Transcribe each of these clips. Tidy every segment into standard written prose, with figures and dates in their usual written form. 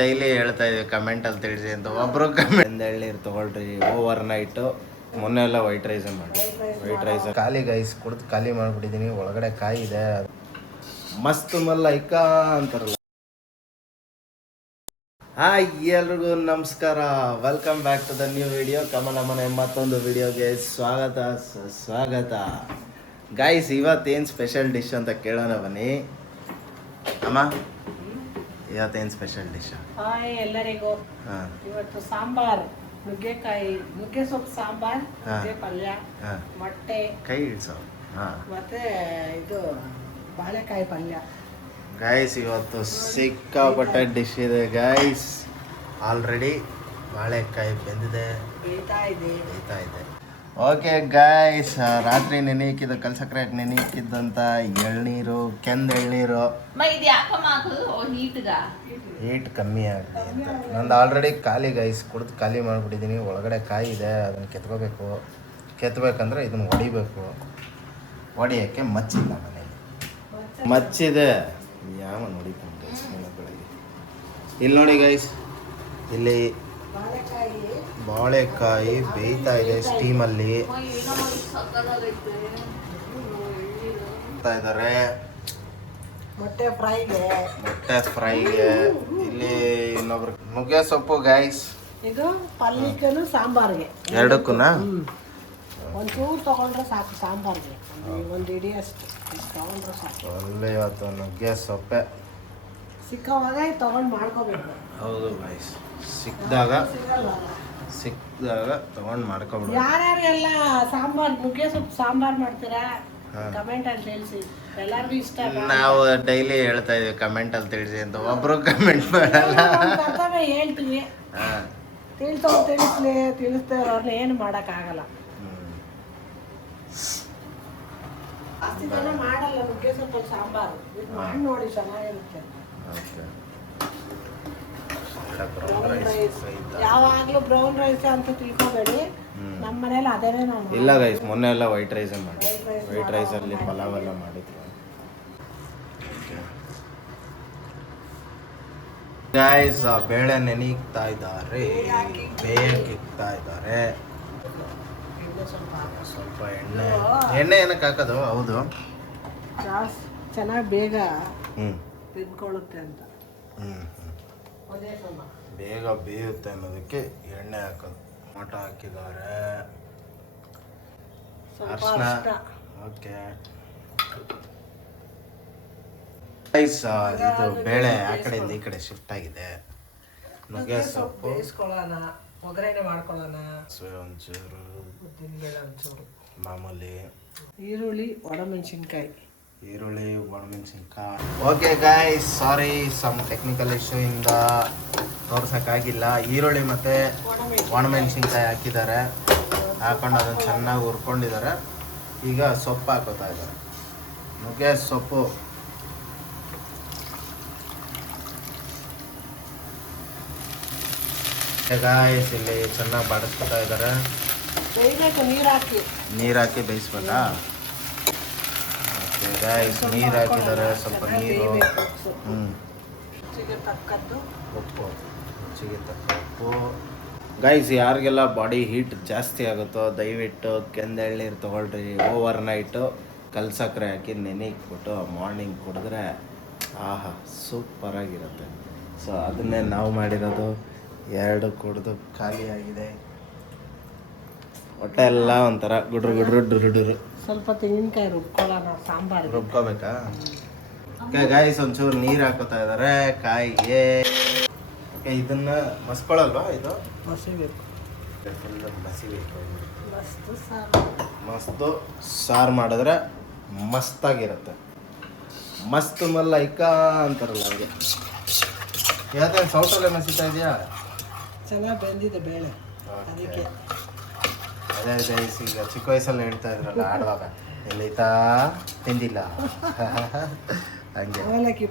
Daily ಹೇಳ್ತಾ ಇದೀವಿ comment ಅಲ್ಲಿ ತಿಳಿಸಿ ಅಂತ. ಒಬ್ರು ಕಮೆಂಟ್ ಎಳ್ನೀರು ತಗೊಳ್ರಿ ಓವರ್ ನೈಟು. ಮೊನ್ನೆ ಎಲ್ಲ ವೈಟ್ ರೈಸ್ ಮಾಡಿ ವೈಟ್ ರೈಸ್ ಖಾಲಿ ಗೈಸ್ ಕುಡಿದು ಖಾಲಿ ಮಾಡಿಬಿಟ್ಟಿದ್ದೀನಿ. ಒಳಗಡೆ ಕಾಯಿ ಇದೆ, ಮಸ್ತ್ ಮಲ್ಲೈಕ ಅಂತಾರಲ್ಲ. ಹಾಯ್ ಎಲ್ರಿಗೂ ನಮಸ್ಕಾರ, welcome back to the new video. Kamala ಮನೆ ಮತ್ತೊಂದು ವಿಡಿಯೋಗೆ ಸ್ವಾಗತ ಗೈಸ್. ಇವತ್ತೇನು ಸ್ಪೆಷಲ್ ಡಿಶ್ ಅಂತ ಕೇಳೋಣ ಬನ್ನಿ. ಅಮ್ಮ ಇವತ್ತೇನು ಸ್ಪೆಷಲ್ ಡಿಶ್? ಹಾಯ್ ಎಲ್ಲರಿಗೂ. ಇವತ್ತು ಸಾಂಬಾರ್, ನುಗ್ಗೆ ಸೊಪ್ಪು ಸಾಂಬಾರ್, ನುಗ್ಗೆ ಪಲ್ಯ, ಮೊಟ್ಟೆ, ಕೈ ಇಡ್ಸೋ, ಮತ್ತೆ ಇದು ಬಾಳೆಕಾಯಿ ಪಲ್ಯ. ಗೈಸ್ ಇವತ್ತು ಸಿಕ್ಕಾಪಟ್ಟೆ ಡಿಶ್ ಇದೆ ಗೈಸ್. ಆಲ್ರೆಡಿ ಬಾಳೆಕಾಯಿ ಬೆಂದಿದೆ, ಬೇಯ್ತಾ ಇದೆ. ಓಕೆ ಗೈಸ್, ರಾತ್ರಿ ನೆನೆಯಿಕ್ಕಿದ್ದು ಕಲ್ಸಕ್ರೆ ನೆನೆಯಿಕ್ಕಿದ್ದಂಥ ಎಳ್ನೀರು, ಎಳ್ನೀರು ಹೀಟ್ ಕಮ್ಮಿ ಆಗಲಿ ಅಂತ. ನಂದು ಆಲ್ರೆಡಿ ಖಾಲಿ ಗೈಸ್, ಕುಡಿದು ಖಾಲಿ ಮಾಡಿಬಿಟ್ಟಿದ್ದೀನಿ. ಒಳಗಡೆ ಕಾಯಿ ಇದೆ, ಅದನ್ನು ಕೆತ್ತಬೇಕಂದ್ರೆ ಇದನ್ನು ಹೊಡಿಯೋಕ್ಕೆ ಮಚ್ಚಿಲ್ಲ ಮನೇಲಿ. ಮಚ್ಚಿದೆ, ಯಾವ ನೋಡಿಕೊಂಡು ಗೈಸ್ ಬೆಳಗ್ಗೆ. ಇಲ್ಲಿ ನೋಡಿ ಗೈಸ್, ಇಲ್ಲಿ ಬಾಳೆಕಾಯಿ ಬೇಯ್ತಾ ಇದೆ ಸ್ಟೀಮಲ್ಲಿ ಇದ್ದಾರೆ. ಮೊಟ್ಟೆ ಫ್ರೈಗೆ ಇಲ್ಲಿ ಇನ್ನೊಬ್ರು ನುಗ್ಗೆ ಸೊಪ್ಪು ಗೈಸ್. ಇದು ಪಲ್ಯಕ್ಕೂ ಸಾಂಬಾರ್ಗೆ ಎರಡಕ್ಕೂನಾ ಒಂಚೂರು ತಗೊಂಡ್ರೆ ಸಾಕು. ಸಾಂಬಾರ್ಗೆ ಒಂದು ಇಡೀ ಅಷ್ಟು ತಗೊಂಡ್ರೆ ಸಾಕು. ಒಳ್ಳೆ ಇವತ್ತು ನುಗ್ಗೆ ಸೊಪ್ಪೆ ಸಿಕ್ಕವಾಗ ತಗೊಂಡು ಮಾಡ್ಕೋಬೇಕು. ಹೌದು ಗೈಸ್, ಸಿಕ್ಕಿದಾಗ ತಗೊಂಡು ಮಾಡ್ಕೊಬಿಡು. ಯಾರ್ಯಾರೆಲ್ಲ ಸಾಂಬಾರ್ ನುಗ್ಗೆ ಸೊಪ್ಪು ಸಾಂಬಾರ್ ಮಾಡ್ತೀರಾ ಕಮೆಂಟ್ ಅಲ್ಲಿ ತಿಳಿಸಿ. ಎಲ್ಲರಿಗೂ ಇಷ್ಟ. ನಾವು ಡೈಲಿ ಹೇಳ್ತಾ ಇದೀವಿ ಕಮೆಂಟ್ ಅಲ್ಲಿ ತಿಳಿಸಿ ಅಂತ. ಒಬ್ರು ಕಮೆಂಟ್ ಮಾಡಲ್ಲ. ಕರ್ತವ್ಯ ಹೇಳ್ತೀವಿ, ತಿಳಿಸ್ತಾ ಇರೋರ್ನ ಏನು ಮಾಡೋಕ್ಕಾಗಲ್ಲ. ಜಾಸ್ತಿ ಜನ ಮಾಡಲ್ಲ ನುಗ್ಗೆ ಸೊಪ್ಪು ಸಾಂಬಾರು. ಮಾಡಿ ನೋಡಿ, ಚೆನ್ನಾಗಿರುತ್ತೆ. ಯಾವಾಗ್ಲೂ ಬ್ರೌನ್ ರೈಸ್ ಅಂತ ತಿಳ್ಕೊಬೇಡಿ, ನಮ್ಮ ಮನೇಲಿ ಅದೇನೇ ನಾವು. ಇಲ್ಲ ಗೈಸ್, ಮೊನ್ನೆ ಎಲ್ಲ ವೈಟ್ ರೈಸ್ ಮಾಡಿ ವೈಟ್ ರೈಸ್ ಅಲ್ಲಿ ಪಲಾವ್ ಎಲ್ಲ ಮಾಡಿದ್ರು ಗೈಸ್. ಬೇಳೆ ನೆನೀಕ್ತಾ ಇದ್ದಾರೆ, ಬೇಯಕ್ಕಿಕ್ತಾ ಇದ್ದಾರೆ. ಸ್ವಲ್ಪ ಎಣ್ಣೆ ಏನಕ್ಕೆ ಹಾಕೋದು? ಹೌದು, ಚೆನ್ನಾಗಿ ಬೇಗ ಬೆಂದ್ಕೊಳ್ಳುತ್ತೆ ಅಂತ. ಬೇಗ ಬೇಯುತ್ತೆ ಅನ್ನೋದಕ್ಕೆ ಎಣ್ಣೆ ಹಾಕೋದು. ಟೊಮಾಟೊ ಹಾಕಿದ್ದಾರೆ, ಅರಿಶಿನ. ಓಕೆ ಗೈಸ್, ಇದು ಬೇಳೆ ಆ ಕಡೆಯಿಂದ ಈ ಕಡೆ ಶಿಫ್ಟ್ ಆಗಿದೆ. ನುಗ್ಗೆ ಸೊಪ್ಪು ಬೇಯಿಸ್ಕೊಳ್ಳೋಣ, ಒಗ್ಗರಣೆ ಮಾಡ್ಕೊಳ್ಳೋಣ. ಒಂಚೂರು ಉದ್ದಿನಬೇಳೆ, ಒಂಚೂರು ಮಾಮೂಲಿ ಈರುಳ್ಳಿ, ಒಣಮೆಣಸಿನ್ಕಾಯಿ. ಓಕೆ ಗೈಸ್, ಸಾರಿ ಸಮ್ ಟೆಕ್ನಿಕಲ್ ಇಶ್ಯೂ ಇಂದ ತೋರ್ಸೋಕ್ಕಾಗಿಲ್ಲ. ಈರುಳ್ಳಿ ಮತ್ತು ಒಣಮೆಣಸಿನ್ಕಾಯಿ ಹಾಕಿದ್ದಾರೆ, ಹಾಕೊಂಡು ಅದನ್ನು ಚೆನ್ನಾಗಿ ಹುರ್ಕೊಂಡಿದ್ದಾರೆ. ಈಗ ಸೊಪ್ಪು ಹಾಕೋತಾ ಇದ್ದಾರೆ, ನುಗ್ಗೆ ಸೊಪ್ಪು. ಗಾಯ್ಸ್ ಇಲ್ಲಿ ಚೆನ್ನಾಗಿ ಬಾಡಿಸ್ಕೊತಾ ಇದ್ದಾರೆ. ನೀರು ಹಾಕಿ ಬೇಯಿಸ್ಬೇಕಾ? ಓಕೆ ಗಾಯ್ಸ್, ನೀರು ಹಾಕಿದ್ದಾರೆ, ಸ್ವಲ್ಪ ನೀರು, ರುಚಿಗೆ ತಕ್ಕ ಉಪ್ಪು. ಗೈಸ್, ಯಾರಿಗೆಲ್ಲ ಬಾಡಿ ಹೀಟ್ ಜಾಸ್ತಿ ಆಗುತ್ತೋ ದಯವಿಟ್ಟು ಎಳ್ನೀರು ತೊಗೊಳ್ರಿ. ಓವರ್ ನೈಟು ಕಲ್ಸಕ್ರೆ ಹಾಕಿ ನೆನೆಕ್ಬಿಟ್ಟು ಮಾರ್ನಿಂಗ್ ಕುಡಿದ್ರೆ ಆಹಾ ಸೂಪರಾಗಿರುತ್ತೆ. ಸೊ ಅದನ್ನೇ ನಾವು ಮಾಡಿರೋದು. 2 ಕುಡಿದು ಖಾಲಿ ಆಗಿದೆ. ಹೊಟ್ಟೆ ಎಲ್ಲ ಒಂಥರ ಗುಡ್ರು. ಸ್ವಲ್ಪ ತೆಂಗಿನಕಾಯಿ ರುಬ್ಕೊಳ್ಳೋಣ, ಸಾಂಬಾರು ರುಬ್ಕೋಬೇಕಾ? ಓಕೆ ಗಾಯ್ಸ್, ಒಂಚೂರು ನೀರು ಹಾಕೋತಾ ಇದ್ದಾರೆ ಕಾಯಿಗೆ. ಓಕೆ, ಇದನ್ನ ಮಸ್ಕೊಳಲ್ವಾ? ಇದು ಮಸಿಬೇಕು, ಮಸ್ತು ಸಾರು ಮಾಡಿದ್ರೆ ಮಸ್ತಾಗಿರುತ್ತೆ. ಮಸ್ತ್ ಮಲ್ಲೈಕ ಅಂತಾರಲ್ಲ ಹಂಗೆ. ಯಾವ್ದು ಸೌಟಲ್ಲೇ ಮಸಿತಾ ಇದೆಯಾ? ಚೆನ್ನಾಗಿ ಬೆಂದಿದೆ ಬೇಳೆ, ಅದಕ್ಕೆ. ಅದೇ ಗೈಸ್, ಈಗ ಚಿಕ್ಕ ವಯಸ್ಸಲ್ಲಿ ಹೇಳ್ತಾ ಇದ್ರಲ್ಲ ಆಡುವಾಗ, ಎಲ್ಲಿತಾ ತಿಂದಿಲ್ಲ ಹಂಗೆ. ಅವಲಕ್ಕಿ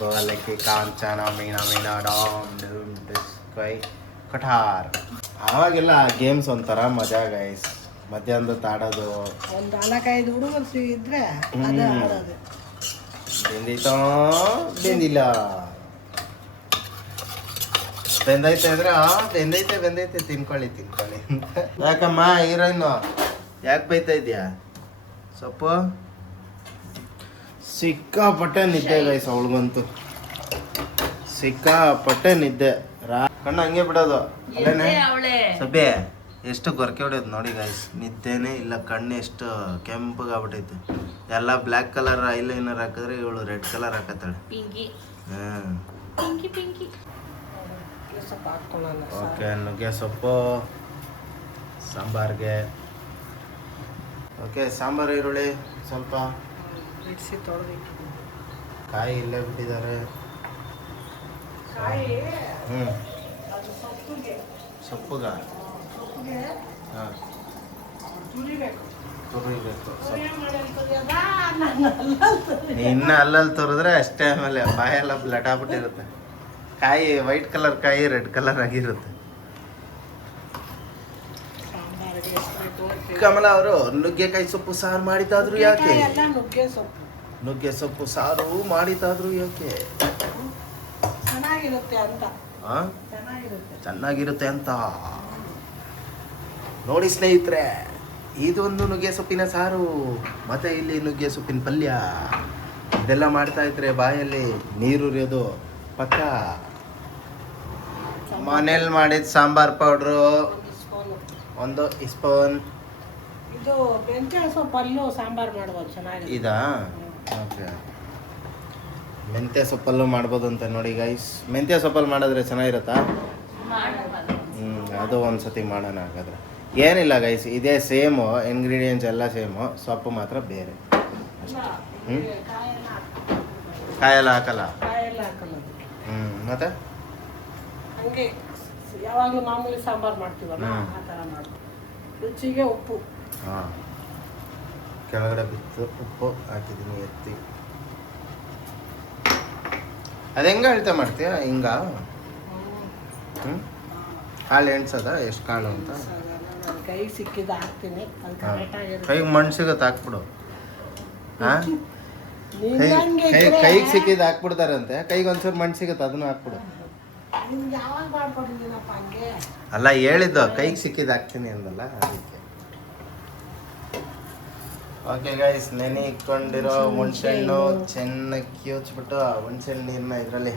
ಬೋಲಕ್ಕಿ ಕಾಂಚನ ಮೀನಾ ಡಾಮ್ ಕೈ ಕಠಾರ್. ಆವಾಗೆಲ್ಲ ಗೇಮ್ಸ್ ಒಂಥರ ಮಜಾ ಗೈಸ್. ಮಧ್ಯಾಹ್ನದ ಆಡೋದು, ಒಂದು 4-5 ಹುಡುಗರು ಇದ್ರೆ ಬೆಂದಿಲ್ಲ ಬೆಂದೈತೆ ಅಂದರೆ ಬೆಂದೈತೆ ತಿನ್ಕೊಳ್ಳಿ ಯಾಕಮ್ಮ ಹೀರೋಯಿನ್ನು ಯಾಕೆ ಬೈತಾ ಇದೆಯಾ ಸೊಪ್ಪು ಸಿಕ್ಕಾಪಟ್ಟೆ ನಿದ್ದೆ ಗೈಸ್ ಅವಳಿಗಂತೂ ಸಿಕ್ಕಾಪಟ್ಟೆ ನಿದ್ದೆ ಕಣ್ಣು ಹಂಗೆ ಬಿಡೋದು ಅಲ್ಲೇನೆ ಸಬ್ಬೆ ಎಷ್ಟು ಗೊರಕೆ ಹೊಡೆಯೋದು ನೋಡಿ ಗೈಸ್ ನಿದ್ದೆನೇ ಇಲ್ಲ ಕಣ್ಣು ಎಷ್ಟು ಕೆಂಪಗಾಗ್ಬಿಟ್ಟೈತೆ ಎಲ್ಲ ಬ್ಲ್ಯಾಕ್ ಕಲರ್ ಐಲೈನರ್ ಹಾಕಿದ್ರೆ ಇವಳು ರೆಡ್ ಕಲರ್ ಹಾಕತ್ತಾಳೆ ಹಾಂ ಓಕೆ ನುಗ್ಗೆ ಸೊಪ್ಪು ಸಾಂಬಾರ್ಗೆ ಓಕೆ ಸಾಂಬಾರು ಈರುಳ್ಳಿ ಸ್ವಲ್ಪ ಕಾಯಿ ಇಲ್ಲೇ ಬಿಟ್ಟಿದ್ದಾರೆ ಹ್ಞೂ ಸೊಪ್ಪುಗ ಹಾಂ ತುರಿಬೇಕು ಇನ್ನು ಅಲ್ಲಲ್ಲಿ ತುರಿದ್ರೆ ಅಷ್ಟೇ ಆಮೇಲೆ ಬಾಯೆಲ್ಲ ಬ್ಲಡ್ ಆಗ್ಬಿಟ್ಟಿರುತ್ತೆ ಕಾಯಿ ವೈಟ್ ಕಲರ್ ಕಾಯಿ ರೆಡ್ ಕಲರ್ ಆಗಿರುತ್ತೆ ಕಮಲ ಅವರು ನುಗ್ಗೆಕಾಯಿ ಸೊಪ್ಪು ಸಾರು ಮಾಡಿದಾದ್ರು ಯಾಕೆ ನುಗ್ಗೆ ಸೊಪ್ಪು ಸಾರು ಮಾಡಿದಾದ್ರು ಯಾಕೆ ಚೆನ್ನಾಗಿರುತ್ತೆ ಅಂತ ನೋಡಿ ಸ್ನೇಹಿತರೆ ಇದೊಂದು ನುಗ್ಗೆ ಸೊಪ್ಪಿನ ಸಾರು ಮತ್ತೆ ಇಲ್ಲಿ ನುಗ್ಗೆ ಸೊಪ್ಪಿನ ಪಲ್ಯ ಇದೆಲ್ಲ ಮಾಡ್ತಾ ಇದ್ರೆ ಬಾಯಲ್ಲಿ ನೀರುರಿಯೋದು ಪಕ್ಕ ಮನೇಲಿ ಮಾಡಿದ ಸಾಂಬಾರ್ ಪೌಡ್ರು 1 ಸ್ಪೂನ್ ಇದು ಮೆಂತ್ಯ ಸೊಪ್ಪಲ್ಲೂ ಸಾಂಬಾರ್ ಮಾಡ್ಬೋದು ಚೆನ್ನಾಗಿದೆ ಇದಾ ಓಕೆ ಮೆಂತ್ಯ ಸೊಪ್ಪಲ್ಲೂ ಮಾಡ್ಬೋದು ಅಂತ ನೋಡಿ ಗೈಸ್ ಮೆಂತ್ಯ ಸೊಪ್ಪಲ್ಲಿ ಮಾಡಿದ್ರೆ ಚೆನ್ನಾಗಿರುತ್ತಾ ಅದು ಒಂದ್ಸತಿ ಮಾಡೋಣ ಹಾಗಾದ್ರೆ ಏನಿಲ್ಲ ಗೈಸ್ ಇದೇ ಸೇಮು ಇಂಗ್ರೀಡಿಯೆಂಟ್ಸ್ ಎಲ್ಲ ಸೇಮು ಸೊಪ್ಪು ಮಾತ್ರ ಬೇರೆ ಕಾಯೆಲ್ಲ ಹಾಕಲ್ಲ ಮತ್ತೆ ಹಂಗೆ ಯಾವಾಗಲೂ ಮಾಮೂಲಿ ಸಾಂಬಾರು ಮಾಡ್ತೀವಲ್ಲ ಆ ಥರ ಮಾಡಿ ರುಚಿಗೆ ಉಪ್ಪು ಹಾಂ ಕೆಳಗಡೆ ಬಿತ್ತು ಉಪ್ಪು ಹಾಕಿದ್ದೀನಿ ಎತ್ತಿ ಅದು ಹೆಂಗೆ ಅಳತೆ ಮಾಡ್ತೀಯ ಹಿಂಗ ಕಾಳು ಎಣ್ಸದ ಎಷ್ಟು ಕಾಳು ಅಂತ ಕೈಗೆ ಸಿಕ್ಕಿದ್ದು ಹಾಕ್ತೀನಿ ಕೈಗೆ ಮಣ್ಣು ಸಿಗುತ್ತೆ ಹಾಕ್ಬಿಡು ಹಾಂ ಕೈಗೆ ಸಿಕ್ಕಿದ್ದು ಹಾಕ್ಬಿಡ್ತಾರಂತೆ ಕೈಗೆ ಒಂದ್ಸೂರು ಮಣ್ಣು ಸಿಗುತ್ತೆ ಅದನ್ನು ಹಾಕ್ಬಿಡು ಅಲ್ಲ ಹೇಳಿದ್ದು ಕೈಗೆ ಸಿಕ್ಕಿದ್ದು ಹಾಕ್ತೀನಿ ಅಂದಲ್ಲ ಅದಕ್ಕೆ ಓಕೆ ಗೈಸ್ ನೆನೆ ಇಟ್ಕೊಂಡಿರೋ ಹುಣ್ಸೆಹಣ್ಣು ಚೆನ್ನಾಗಿ ಕಿವುಚ್ಬಿಟ್ಟು ಆ ಹುಣ್ಸೆಹಣ್ಣು ನೀರನ್ನ ಇದರಲ್ಲಿ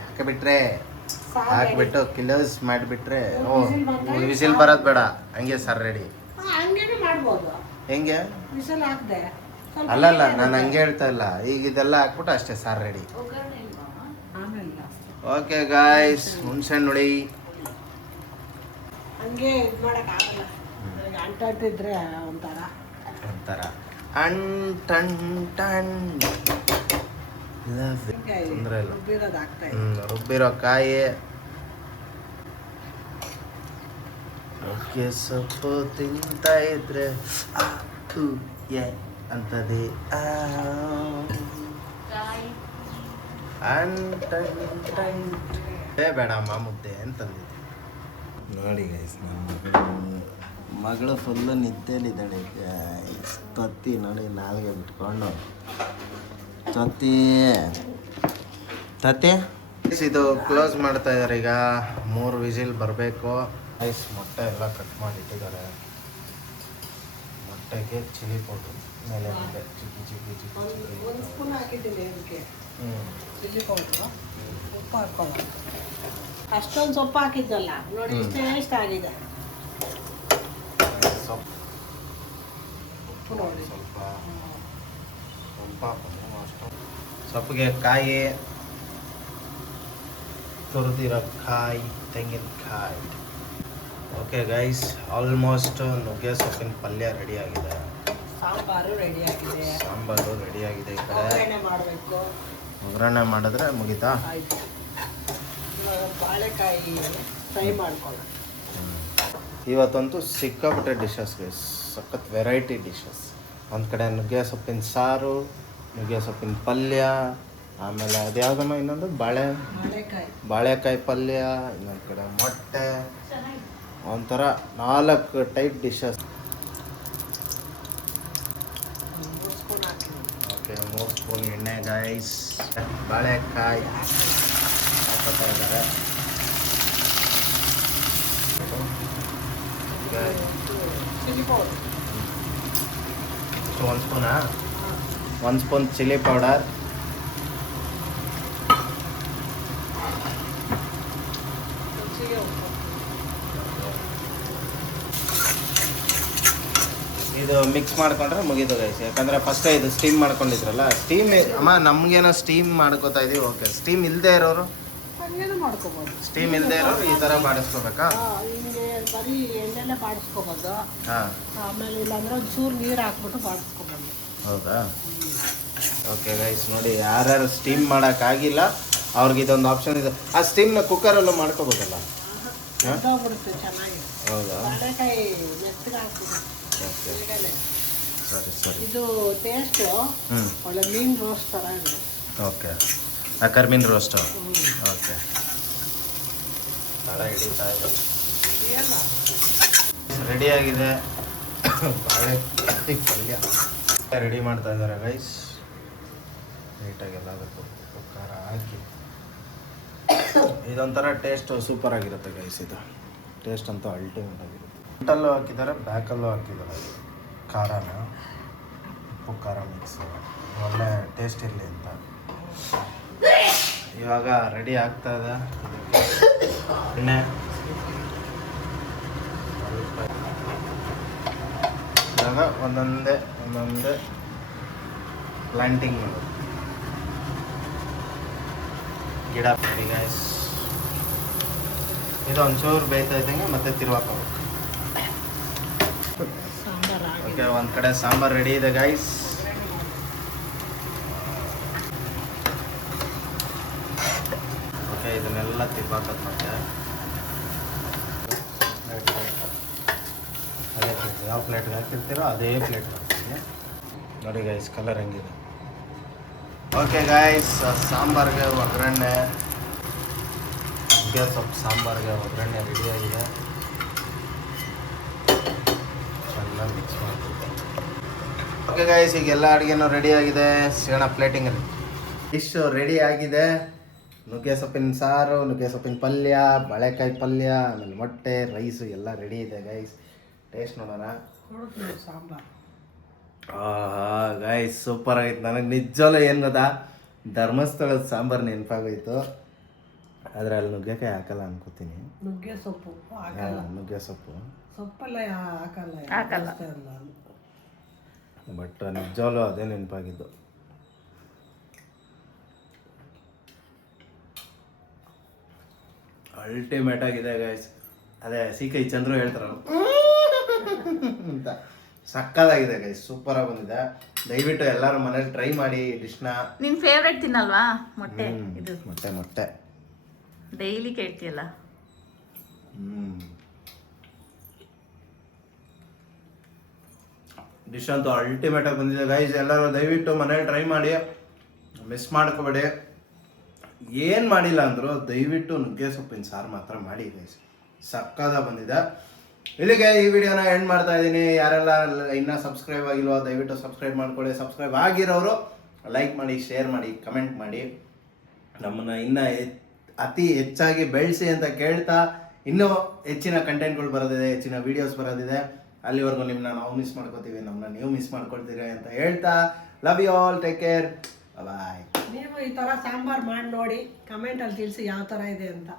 ಹಾಕ್ಬಿಟ್ಟು ಕ್ಲೋಸ್ ಮಾಡಿಬಿಟ್ರೆ ವಿಸಿಲ್ ಬರೋದು ಬೇಡ ಹಂಗೆ ಸರ್ ರೆಡಿ ಹೆಂಗೆ ಅಲ್ಲಲ್ಲ ನಾನು ಹಂಗೆ ಹೇಳ್ತಾ ಇಲ್ಲ ಈಗ ಇದೆಲ್ಲ ಹಾಕ್ಬಿಟ್ಟು ಅಷ್ಟೇ ಸಾರು ರೆಡಿ ಓಕೆ ಗಾಯ್ಸ್ ಹುಣ್ಸೆಹಣ್ಣು ಹುಳಿ ಹಂಗೆ ಇದು ಮಾಡೋಕ್ಕಾಗಲ್ಲ ಅಂಟಿದ್ರೆ ಒಂಥರ ತೊಂದರೆ ಇಲ್ಲ ರುಬ್ಬಿರೋ ಕಾಯಿ ನುಗ್ಗೆ ಸೊಪ್ಪು ತಿಂತಾ ಇದ್ರೆ ಅಂತದೆ ಬೇಡಮ್ಮ ಮುದ್ದೆ ಅಂತಂದಿದ್ದೆ ನೋಡಿ ಗೈಸ್ ಮಗಳು ಫುಲ್ಲು ನಿದ್ದೆಲಿದ್ದಾಳೆ ತೊತ್ತಿ ನೋಡಿ ನಾಲ್ಗೆ ಬಿಟ್ಕೊಂಡು ತತ್ತಿ ಇದು ಕ್ಲೋಸ್ ಮಾಡ್ತಾ ಇದ್ದಾರೆ ಈಗ 3 ವಿಸಿಲ್ ಬರಬೇಕು ಐಸ್ ಮೊಟ್ಟೆ ಎಲ್ಲ ಕಟ್ ಮಾಡಿಟ್ಟಿದ್ದಾರೆ ಮೊಟ್ಟೆಗೆ ಚಿಲ್ಲಿ ಪೌಡ್ರು ಮೇಲೆ ಚಿಕ್ಕಿ ಒಂದು ಸ್ಪೂನ್ ಹಾಕಿದ್ದೀನಿ ಅದಕ್ಕೆ ಚಿಲ್ಲಿ ಪೌಡ್ರು ಉಪ್ಪು ಹಾಕೊಳ್ಳ ಅಷ್ಟೊಂದು ಸೊಪ್ಪು ಹಾಕಿದ್ದಲ್ಲ ನೋಡಿ ಇಷ್ಟ ಆಗಿದೆ ಉಪ್ಪು ನೋಡಿ ಸ್ವಲ್ಪ ಸೊಪ್ಪಿಗೆ ಕಾಯಿ ತುರಿದಿರೋ ಕಾಯಿ ತೆಂಗಿನಕಾಯಿ ಓಕೆ ಗೈಸ್ ಆಲ್ಮೋಸ್ಟ್ ನುಗ್ಗೆ ಸೊಪ್ಪಿನ ಪಲ್ಯ ರೆಡಿ ಆಗಿದೆ ಸಾಂಬಾರು ರೆಡಿ ಆಗಿದೆ ಈ ಕಡೆ ಒಗ್ಗರಣೆ ಮಾಡಿದ್ರೆ ಮುಗಿತಾ ಬಾಳೆಕಾಯಿ ಫ್ರೈ ಮಾಡ್ಕೊಳ್ಳೋಣ ಇವತ್ತಂತೂ ಸಿಕ್ಕಾಪಟ್ಟೆ ಡಿಶಸ್ ಗೈಸ್ ಸಖತ್ ವೆರೈಟಿ ಡಿಶಸ್ ಒಂದು ಕಡೆ ನುಗ್ಗೆ ಸೊಪ್ಪಿನ ಸಾರು ನುಗ್ಗೆ ಸೊಪ್ಪಿನ ಪಲ್ಯ ಆಮೇಲೆ ಅದ್ಯಾವುದಮ್ಮ ಇನ್ನೊಂದು ಬಾಳೆಕಾಯಿ ಪಲ್ಯ ಇನ್ನೊಂದು ಕಡೆ ಮೊಟ್ಟೆ ಒಂಥರ 4 ಟೈಪ್ ಡಿಶಸ್ ಓಕೆ 3 ಸ್ಪೂನ್ ಎಣ್ಣೆ ಗೈಸ್ ಬಾಳೆಕಾಯಿ ಹಾಕೋತಾ ಇದ್ದಾರೆ chilli powder. So 1 ಸ್ಪೂನಾ? 1 spoon chilli powder. ರುಚಿಗೆ ಉಪ್ಪು. ಇದು ಮಿಕ್ಸ್ ಮಾಡ್ಕೊಂಡ್ರೆ ಮುಗಿದು ಗೈಸ್. ಯಾಕಂದರೆ ಫಸ್ಟೇ ಇದು ಸ್ಟೀಮ್ ಮಾಡ್ಕೊಂಡಿದ್ರಲ್ಲ. ಸ್ಟೀಮ್ ಅಮ್ಮ ನಮಗೇನೋ ಸ್ಟೀಮ್ ಮಾಡ್ಕೋತಾ ಇದೀವಿ. ಓಕೆ, ಸ್ಟೀಮ್ ಇಲ್ಲದೆ ಇರೋರು? ಹಂಗೇನು ಮಾಡ್ಕೋಬೋದು. ಸ್ಟೀಮ್ ಇಲ್ಲದೆ ಇರೋರು ಈ ಥರ ಬಾಡಿಸ್ಕೋಬೇಕಾ? ಹಿಂಗೆ ಬರೀ ಎಣ್ಣೆಲ್ಲೇ ಬಾಡಿಸ್ಕೋಬೋದು. ಹಾಂ, ಆಮೇಲೆ ಇಲ್ಲಾಂದ್ರೆ ಒಂದು ಚೂರು ನೀರು ಹಾಕ್ಬಿಟ್ಟು ಬಾಡಿಸ್ಕೋಬೋದು. ಹೌದಾ? ಓಕೆ ಗೈಸ್, ನೋಡಿ ಯಾರ್ಯಾರು ಸ್ಟೀಮ್ ಮಾಡೋಕ್ಕಾಗಿಲ್ಲ ಅವ್ರಿಗೆ ಇದೊಂದು ಆಪ್ಷನ್ ಇದೆ. ಆ ಸ್ಟೀಮ್ನ ಕುಕ್ಕರಲ್ಲೂ ಮಾಡ್ಕೋಬೋದಲ್ಲ? ಹೋಗ್ಬಿಡುತ್ತೆ ಚೆನ್ನಾಗಿ. ಹೌದಾ? ಬಾಳೆಕಾಯಿ ಮೆತ್ತಗೆ ಹಾಕ್ಬಿಡು. ಓಕೆ, ಈಗಲೇ ಸರಿ. ಇದು ಟೇಸ್ಟು ಹ್ಞೂ, ಒಳ್ಳೆ ಮೀನು ರೋಸ್ಟ್ ಥರ ಇದೆ. ಓಕೆ. ಕರ್ಮೀನ್ ರೋಸ್ಟು. ಓಕೆ, ತಳ ಹಿಡಿತಾ ಇದೆ. ಏನು ರೆಡಿಯಾಗಿದೆ ಬಾಳೆಕಾಯಿ ಪಲ್ಯ. ರೆಡಿ ಮಾಡ್ತಾ ಇದ್ದಾರೆ ಗೈಸ್. ನೀಟಾಗಿ ಎಲ್ಲದಕ್ಕೂ ಉಪ್ಪು ಖಾರ ಹಾಕಿ ಇದೊಂಥರ ಟೇಸ್ಟ್ ಸೂಪರ್ ಆಗಿರುತ್ತೆ ಗೈಸ್. ಇದು ಟೇಸ್ಟ್ ಅಂತೂ ಅಲ್ಟಿಮೇಟ್ ಆಗಿರುತ್ತೆ. ಫ್ರಂಟಲ್ಲೂ ಹಾಕಿದ್ದಾರೆ, ಬ್ಯಾಕಲ್ಲೂ ಹಾಕಿದ್ದಾರೆ ಖಾರನ. ಉಪ್ಪು ಖಾರ ಮಿಕ್ಸ್ ಒಳ್ಳೆ ಟೇಸ್ಟ್ ಇರಲಿ ಅಂತ. ಇವಾಗ ರೆಡಿ ಆಗ್ತಾ ಇದೆ ಎಣ್ಣೆ. ಇವಾಗ ಒಂದೊಂದೇ ಪ್ಲಾಂಟಿಂಗ್ ಮಾಡೋದು ಗಿಡ. ಗೈಸ್ ಇದು ಒಂಚೂರು ಬೇಯ್ತಾ ಇದ್ದಂಗೆ ಮತ್ತೆ ತಿರ್ವಾಕೋಬೇಕು. ಸಾಂಬಾರು ಓಕೆ, ಒಂದು ಕಡೆ ಸಾಂಬಾರು ರೆಡಿ ಇದೆ ಗೈಸ್. ಓಕೆ, ಇದನ್ನೆಲ್ಲ ತಿರ್ವಾಕೋದು ಮತ್ತೆ ಅದೇ ಪ್ಲೇಟ್, ಯಾವ ಪ್ಲೇಟ್ಗೆ ಹಾಕಿರ್ತೀರೋ ಅದೇ ಪ್ಲೇಟ್ ಹಾಕ್ತೀನಿ. ನೋಡಿ ಗೈಸ್, ಕಲರ್ ಹೆಂಗಿದೆ. ಓಕೆ ಗೈಸ್, ಸಾಂಬಾರ್ಗೆ ಒಗ್ಗರಣೆ, ನುಗ್ಗೆ ಸೊಪ್ಪು ಸಾಂಬಾರ್ಗೆ ಒಗ್ಗರಣೆ ರೆಡಿಯಾಗಿದೆ. ಎಲ್ಲ ಮಿಕ್ಸ್ ಮಾಡ್ಬೇಕು. ಓಕೆ ಗೈಸ್, ಈಗ ಎಲ್ಲ ಅಡುಗೆನೂ ರೆಡಿಯಾಗಿದೆ. ಸಿಗೋಣ ಪ್ಲೇಟಿಂಗಲ್ಲಿ. ಡಿಶ್ ರೆಡಿ ಆಗಿದೆ. ನುಗ್ಗೆ ಸೊಪ್ಪಿನ ಸಾರು, ನುಗ್ಗೆ ಸೊಪ್ಪಿನ ಪಲ್ಯ, ಬಾಳೆಕಾಯಿ ಪಲ್ಯ, ಆಮೇಲೆ ಮೊಟ್ಟೆ, ರೈಸು ಎಲ್ಲ ರೆಡಿ ಇದೆ ಗೈಸ್. ಟೇಸ್ಟ್ ನೋಡೋಣ. ಸಾಂಬಾರು ಗೈಸ್ ಸೂಪರ್ ಆಗಿತ್ತು. ನನಗೆ ನಿಜವಲ್ಲ ಏನು ಗೊತ್ತಾ, ಧರ್ಮಸ್ಥಳದ ಸಾಂಬಾರು ನೆನಪಾಗೋಯ್ತು. ಆದರೆ ಅಲ್ಲಿ ನುಗ್ಗೆಕಾಯಿ ಹಾಕಲ್ಲ ಅನ್ಕೋತೀನಿ. ನುಗ್ಗೆ ಸೊಪ್ಪು ಹಾಕಲ್ಲ. ನುಗ್ಗೆ ಸೊಪ್ಪು ಸೊಪ್ಪೆಲ್ಲ ಹಾಕಲ್ಲ. ಬಟ್ ನಿಜವಲ್ಲೂ ಅದೇ ನೆನಪಾಗಿದ್ದು. ಅಲ್ಟಿಮೇಟ್ ಆಗಿದೆ ಗೈಸ್. ಅದೇ ಸಿಕೈ ಚಂದ್ರು ಹೇಳ್ತಾರಲ್ಲ ಅಂತ ಸಕ್ಕದಾಗಿದೆ ಗೈಸ್. ಸೂಪರ್ ಆಗಿ ಬಂದಿದೆ. ದಯವಿಟ್ಟು ಎಲ್ಲರೂ ಮನೇಲಿ ಟ್ರೈ ಮಾಡಿ ಡಿಶ್ನ. ನಿನ್ ಫೇವ್ರೆಟ್ ತಿನ್ನಲ್ವಾ ಮೊಟ್ಟೆ? ಇದು ಮೊಟ್ಟೆ ಡೈಲಿ ಕೇಳ್ತೀಯಲ್ಲ. ಡಿಶ್ ಅಂತೂ ಅಲ್ಟಿಮೇಟ್ ಆಗಿ ಬಂದಿದೆ ಗೈಸ್. ಎಲ್ಲರೂ ದಯವಿಟ್ಟು ಮನೇಲಿ ಟ್ರೈ ಮಾಡಿ, ಮಿಸ್ ಮಾಡ್ಕೋಬೇಡಿ. ಏನು ಮಾಡಿಲ್ಲ ಅಂದರೂ ದಯವಿಟ್ಟು ನುಗ್ಗೆ ಸೊಪ್ಪಿನ ಸಾರು ಮಾತ್ರ ಮಾಡಿ ಗೈಸ್. ಸಕ್ಕದಾಗಿ ಬಂದಿದೆ. ಇಲ್ಲಿಗೆ ಈ ವಿಡಿಯೋನ ಎಂಡ್ ಮಾಡ್ತಾ ಇದ್ದೀನಿ. ಯಾರೆಲ್ಲ ಇನ್ನೂ ಸಬ್ಸ್ಕ್ರೈಬ್ ಆಗಿಲ್ವೋ ದಯವಿಟ್ಟು ಸಬ್ಸ್ಕ್ರೈಬ್ ಮಾಡ್ಕೊಳ್ಳಿ. ಸಬ್ಸ್ಕ್ರೈಬ್ ಆಗಿರೋರು ಲೈಕ್ ಮಾಡಿ, ಶೇರ್ ಮಾಡಿ, ಕಮೆಂಟ್ ಮಾಡಿ. ನಮ್ಮನ್ನು ಇನ್ನೂ ಅತಿ ಹೆಚ್ಚಾಗಿ ಬೆಳೆಸಿ ಅಂತ ಕೇಳ್ತಾ, ಇನ್ನೂ ಹೆಚ್ಚಿನ ಕಂಟೆಂಟ್ಗಳು ಬರೋದಿದೆ, ಹೆಚ್ಚಿನ ವೀಡಿಯೋಸ್ ಬರೋದಿದೆ. ಅಲ್ಲಿವರೆಗೂ ನಿಮ್ಮನ್ನ ನಾವು ಮಿಸ್ ಮಾಡ್ಕೋತೀವಿ, ನಮ್ಮನ್ನ ನೀವು ಮಿಸ್ ಮಾಡ್ಕೊಳ್ತೀರಿ ಅಂತ ಹೇಳ್ತಾ, love you all, take care, bye. ನೀವು ಈ ಥರ ಸಾಂಬಾರು ಮಾಡಿ ನೋಡಿ, ಕಮೆಂಟಲ್ಲಿ ತಿಳಿಸಿ ಯಾವ ಥರ ಇದೆ ಅಂತ.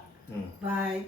ಬಾಯ್.